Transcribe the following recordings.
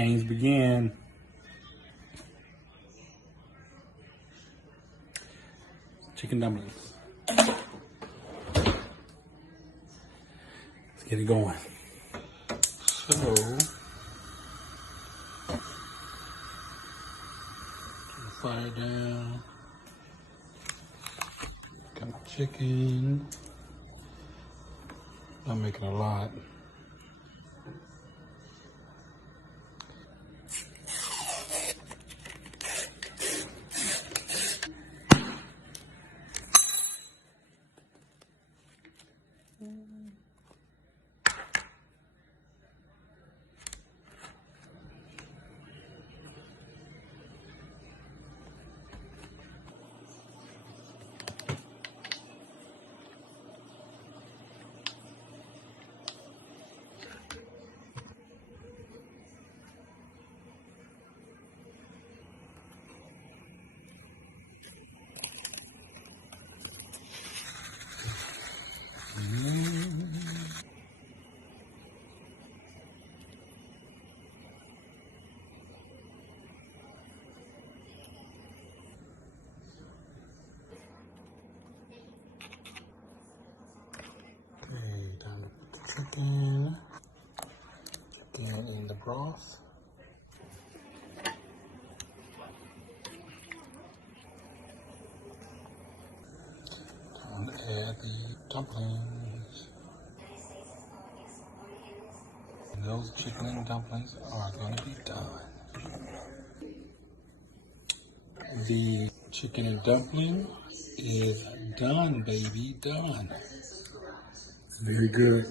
Games begin. Chicken dumplings. Let's get it going. So, turn the fire down. Got my chicken. I'm making a lot. Okay, time to put the chicken in the broth. Time to add the dumplings. And those chicken and dumplings are going to be done. The chicken and dumpling is done, baby, done. Very good.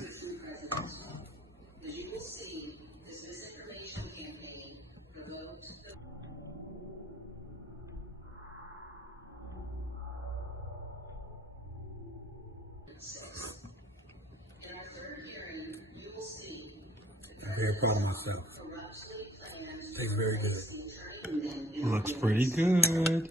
I'm very proud of myself. Tastes very good. Looks pretty good.